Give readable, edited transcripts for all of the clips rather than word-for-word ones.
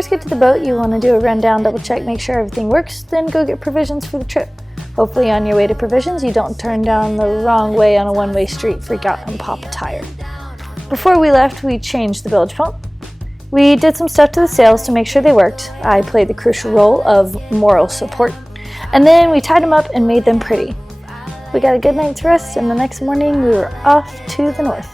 first get to the boat, you want to do a rundown, double check, make sure everything works, then go get provisions for the trip. Hopefully on your way to provisions, you don't turn down the wrong way on a one-way street, freak out, and pop a tire. Before we left, we changed the bilge pump. We did some stuff to the sails to make sure they worked. I played the crucial role of moral support. And then we tied them up and made them pretty. We got a good night's rest, and the next morning we were off to the north.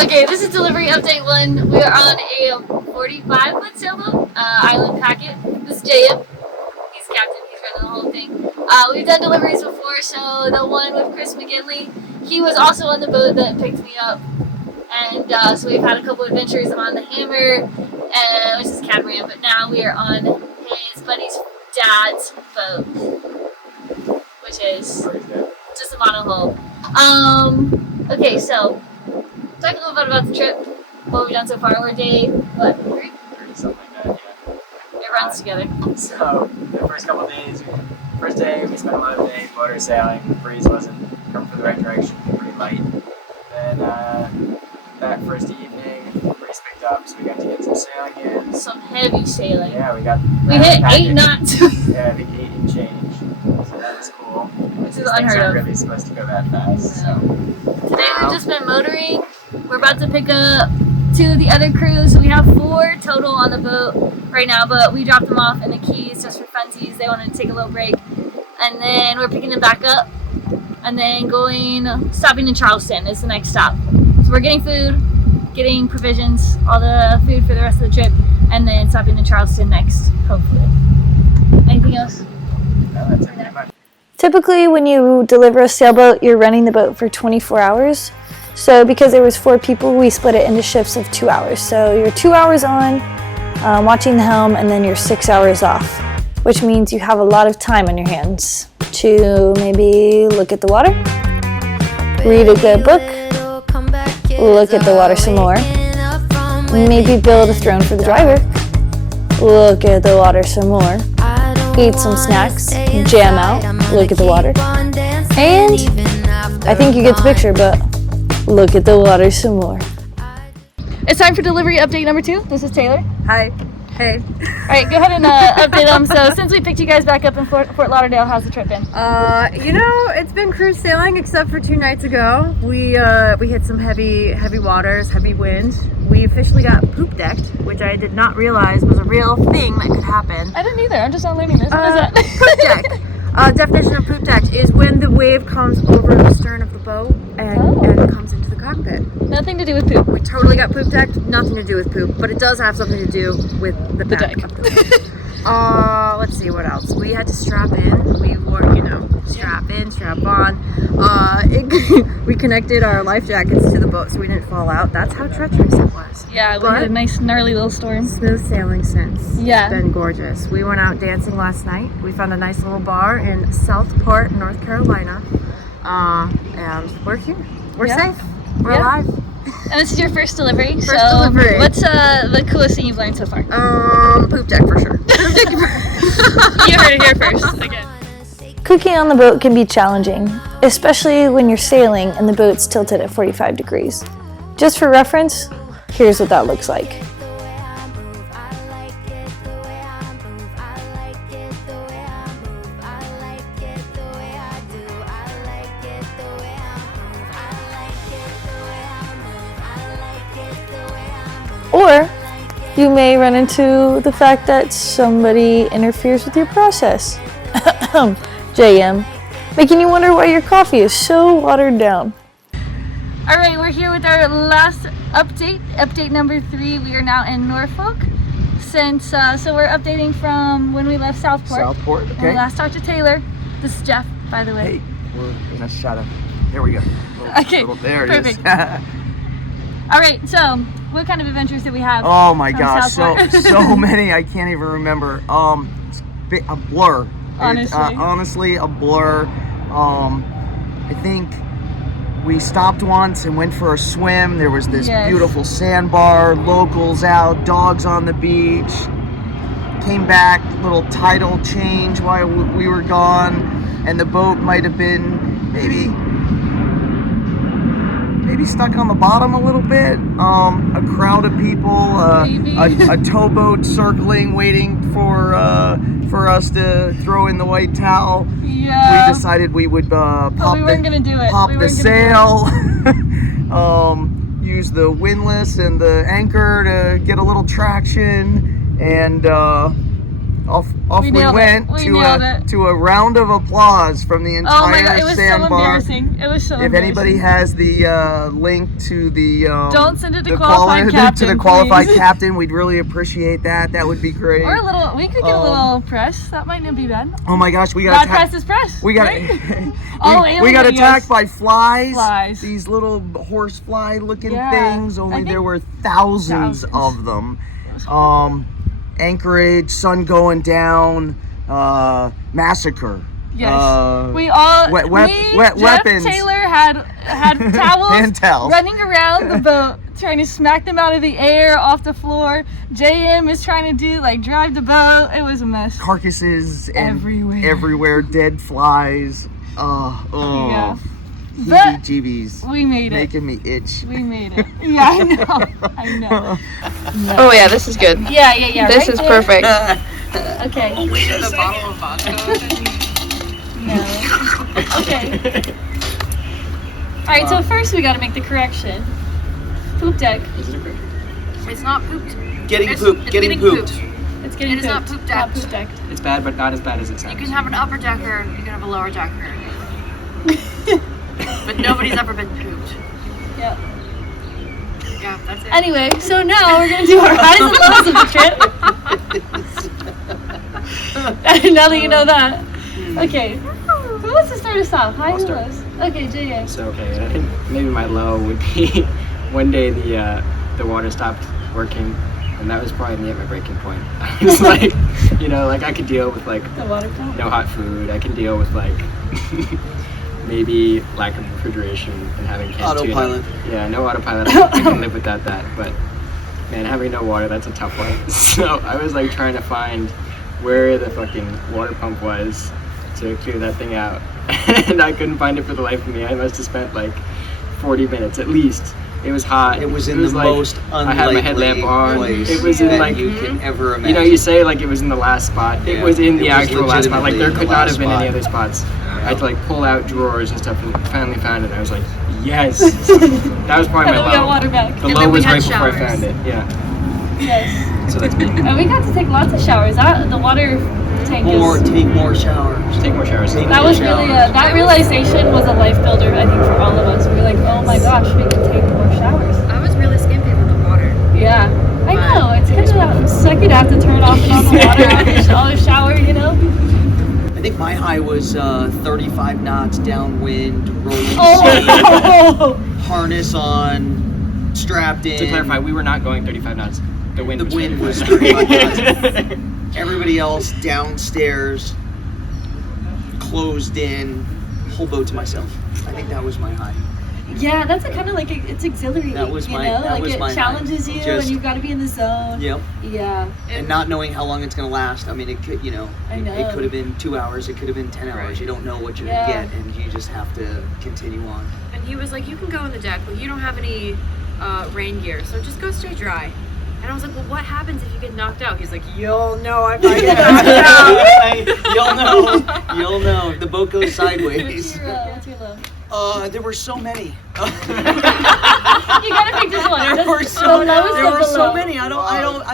Okay, this is delivery update 1. We are on a 45-foot sailboat, island packet. This is JM. He's captain. He's running the whole thing. We've done deliveries before, so the one with Chris McGinley, he was also on the boat that picked me up. And so we've had a couple adventures on the Hammer, which is catamaran, but now we are on his buddy's dad's boat, which is just a monohull. Okay, so talk a little bit about the trip. What we've done so far. We're day, what, 3? Something like that, yeah. It runs together. So the first couple of days, first day we spent a lot of days motor sailing. The breeze wasn't coming from the right direction, pretty light. Then that first evening, the breeze picked up, so we got to get some sailing in. Some heavy sailing. Yeah, we hit 8 knots. Yeah, I think 8 and change. So that was cool. Which is Things unheard aren't of. really supposed to go that fast. So Today we've just been motoring. We're about to pick up 2 of the other crews, so we have 4 total on the boat right now, but we dropped them off in the Keys just for funsies. They wanted to take a little break, and then we're picking them back up, and then stopping in Charleston is the next stop. So we're getting food, getting provisions, all the food for the rest of the trip, and then stopping in Charleston next, hopefully. Anything else? no, that's pretty much. Typically, when you deliver a sailboat, you're running the boat for 24 hours. So because there was 4 people, we split it into shifts of 2 hours. So you're 2 hours on, watching the helm, and then you're 6 hours off, which means you have a lot of time on your hands to maybe look at the water, read a good book, look at the water some more, maybe build a throne for the driver, look at the water some more, eat some snacks, jam out, look at the water, and I think you get the picture, but look at the water some more. It's time for delivery update number 2. This is Taylor. Hi. Hey. All right, go ahead and update them. So since we picked you guys back up in Fort Lauderdale, how's the trip been? It's been cruise sailing except for 2 nights ago. We hit some heavy waters, heavy wind. We officially got poop decked, which I did not realize was a real thing that could happen. I didn't either. I'm just not learning this. What is that? Poop deck. Definition of poop deck is when the wave comes over the stern of the boat and comes into the cockpit. Nothing to do with poop. We totally got poop decked, nothing to do with poop, but it does have something to do with the back deck. of the boat. Let's see what else. We had to strap in. We wore, strap in, strap on. We connected our life jackets to the boat so we didn't fall out. That's how treacherous it was. Yeah, we had a nice gnarly little storm. Smooth sailing since. Yeah. It's been gorgeous. We went out dancing last night. We found a nice little bar in Southport, North Carolina. And we're here. We're safe. We're alive. And this is your first delivery. First delivery. What's the coolest thing you've learned so far? Poop deck for sure. You heard it here first. Again. Cooking on the boat can be challenging, especially when you're sailing and the boat's tilted at 45 degrees. Just for reference, here's what that looks like. Or you may run into the fact that somebody interferes with your process. JM, making you wonder why your coffee is so watered down. All right, we're here with our last update number 3. We are now in Norfolk. So we're updating from when we left Southport. Southport, And okay. we last talked to Taylor. This is Jeff, by the way. Hey, we're in a shadow. There we go. Okay, There it is. perfect. All right, so what kind of adventures did we have? Oh my from gosh, Southport? so many I can't even remember. It's a blur. Honestly. Honestly, a blur. I think we stopped once and went for a swim. There was this beautiful sandbar, locals out, dogs on the beach. Came back, little tidal change while we were gone, and the boat might have been maybe maybe stuck on the bottom a little bit. A crowd of people, a towboat circling, waiting for us to throw in the white towel. Yeah. We decided we would pop the sail, use the windlass and the anchor to get a little traction, and off we went to a round of applause from the entire Oh my God, it was sandbar. so embarrassing. It was so If anybody has the link to the don't send it to qualified captain, to the qualified please. captain, we'd really appreciate that. That would be great. Or we could get a little press. That might not be bad. Oh my gosh, we got press is press. We got right? we got attacked by flies. Flies. These little horse fly looking Yeah. things. Only there were thousands of them. Anchorage, sun going down, massacre. Yes. We all Jeff weapons. Taylor had towels Hand towels running around the boat trying to smack them out of the air, off the floor. JM is trying to drive the boat. It was a mess. Carcasses everywhere, dead flies. Yeah. Heebie-jeebies. We made it. Making me itch. We made it. Yeah, I know. No. Oh yeah, this is good. Yeah. This is perfect. Okay. A bottle of vodka. No. Okay. Alright, so first we gotta make the correction. Poop deck. It's not pooped. Getting pooped. Getting pooped. It's getting It is not poop decked. Poop decked. It's bad, but not as bad as it sounds. You can have an upper decker, you can have a lower decker. But nobody's ever been pooped. Yep. Yeah, that's it. Anyway, so now we're gonna do our highs and lows of the trip. Now that you know that. Okay. Who wants to start us off? Highs and lows. Okay, JA. So okay, I think maybe my low would be one day the water stopped working, and that was probably me at my breaking point. I was like, I could deal with like The water pump. no hot food. I can deal with like maybe lack of refrigeration and having canned Autopilot. tuna. Yeah, no autopilot. I can live with that. But man, having no water, that's a tough one. So I was like trying to find where the fucking water pump was to clear that thing out, and I couldn't find it for the life of me. I must have spent like 40 minutes at least. It was hot. It was in the like, most unlikely I had my headlamp on. place It was in that like you can ever imagine. you say like it was in the last spot. Yeah, it was in the it was actual last spot. Like there legitimately could the not last have been any spot. other spots. I had to like pull out drawers and stuff, and finally found it. And I was like, yes. That was probably And my then we got low. water back. The And low then we was had right before I showers. found it. Yeah. Yes. So that's me. And we got to take lots of showers. The water tank Take more showers. Take more showers. that was really that realization was a life builder, I think, for all of us. We were like, oh my gosh, we can take more showers. I was really skimpy with the water. Yeah, I know. It's kind of sucky to have to turn off and on the water after shower, I think my high was 35 knots downwind, rolling sea, Oh, harness on, strapped in. To clarify, we were not going 35 knots. The wind was 35 35 knots. Everybody else downstairs, closed in, whole boat to myself. I think that was my high. yeah, that's kind of like it's exhilarating. That was my- that like was it my high. challenges you, Just- and you've got to be in the zone. Yep. Yeah, And not knowing how long it's gonna last. I mean, it could, I know. it could have been 2 hours. It could have been 10 hours. Right. You don't know what you're Yeah. gonna get, and you just have to continue on. And he was like, you can go on the deck, but you don't have any rain gear, so just go stay dry. And I was like, well, what happens if you get knocked out? He's like, you'll know if I get knocked out. You'll know. You'll know if the boat goes sideways. What's your low? There were so many. You gotta pick just one. There That's were the so lowest there of were the so low. many. I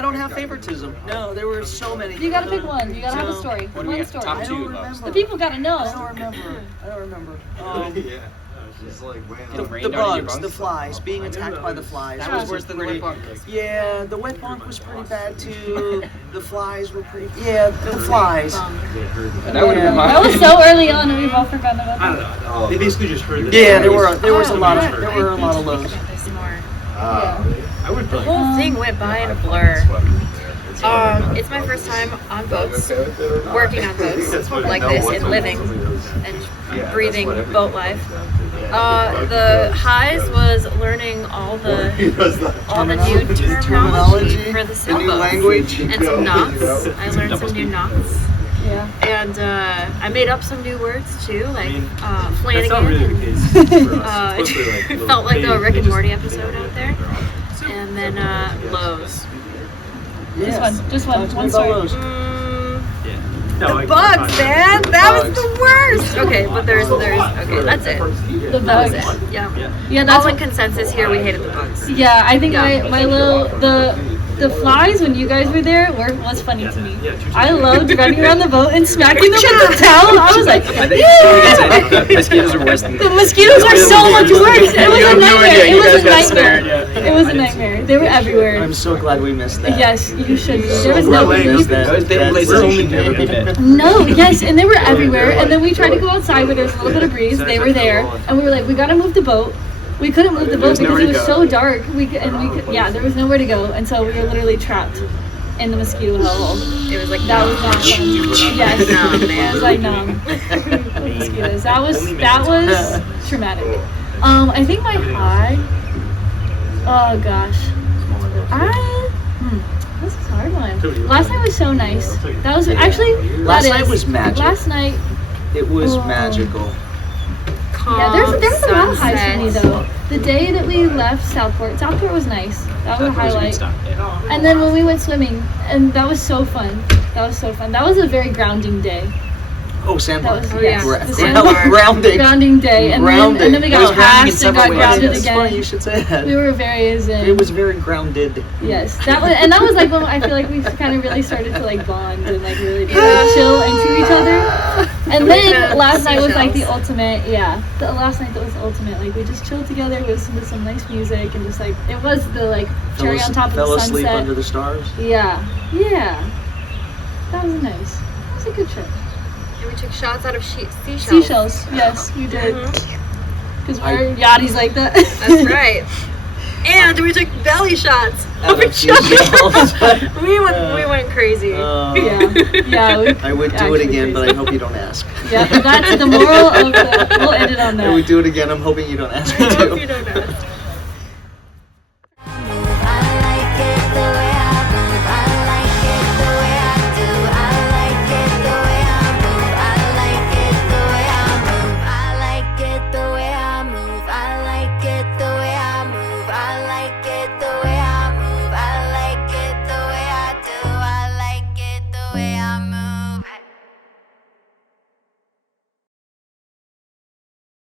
don't have favoritism. No, there were so many. You gotta pick one. You gotta have a story. What do we One got? story. Top I two don't lows. remember. The people gotta I know. don't remember. It rained The out of your bugs, the bunks? flies, being attacked by the flies. That was worse than the pretty- wet bunk. Yeah, the wet bunk was pretty bad too. The flies were pretty. Yeah, the flies. That would have been mine. That was so early on, and we've all forgotten about that. They basically just heard that. Yeah, there were a lot of lows. This more. I would The whole thing went by in a blur. It's my first time on boats, working on boats like this, and living and breathing boat life. The highs was learning all the new terminology for the the new sailboat language. and some knots. I learned some new knots. Yeah. And I made up some new words too, like That's Flanagan not really the and case for us. It felt like a Rick and Morty episode out there. And then Lowe's. Just one story. The bugs, man. That was the worst. Okay, but there's okay, that's it. The That was bugs. it. Yeah. Yeah, All that's in consensus here, we hated the bugs. Yeah, I think Yeah. my little the flies when you guys were there was funny to me. I loved running around the boat and smacking them with the towel. I was like, yeah. Mosquitoes are worse than The mosquitoes are so much worse. It was You a have no nightmare. idea. It You was a guys got nightmare. snared, yeah. It was a nightmare. They were everywhere. I'm so glad we missed that. Yes, you should. There was glad no we missed that. Those big That's places so should never be bit. No, yes, and they were everywhere. And then we tried to go outside where there was a little bit of breeze. They were there, and we were like, we gotta move the boat. We couldn't move the boat because it was so dark. There was nowhere to go, and so we were literally trapped in the mosquito hole. It was like That was not fun. Yes, it was like mosquitoes. That was traumatic. I think my high. Oh gosh, this is a hard one. Last night was so nice. That was actually Last night was magic. Last night, It was magical. yeah. There's a lot of highs for me sunset. though. The day that we left Southport was nice. That was a highlight. And then when we went swimming, and that was so fun. That was a very grounding day. Oh, sandbar. That was yeah. the sandbar. Grounding. Grounding day, and Grounding. then we It was got grounding in crashed and several got ways. grounded It's funny you again. should say that. We were very zen. It was very grounded. Yes, that was like when I feel like we kind of really started to like bond and like really chill into each other. And then last night was like the ultimate, the last night that was the ultimate. Like we just chilled together, we listened to some nice music, and just like it was the like cherry on top of the Fell asleep sunset. under the stars. Yeah. That was nice. It was a good trip. And we took shots out of seashells. Seashells, yes, we did. Because we're yachties like that. That's right. And we took belly shots. Out of seashells. we went crazy. Yeah. I would do it actually again, but I crazy. hope you don't ask. Yeah, that's the moral of the. We'll end it on that. I would do it again. I'm hoping you don't ask me I hope you to. don't ask.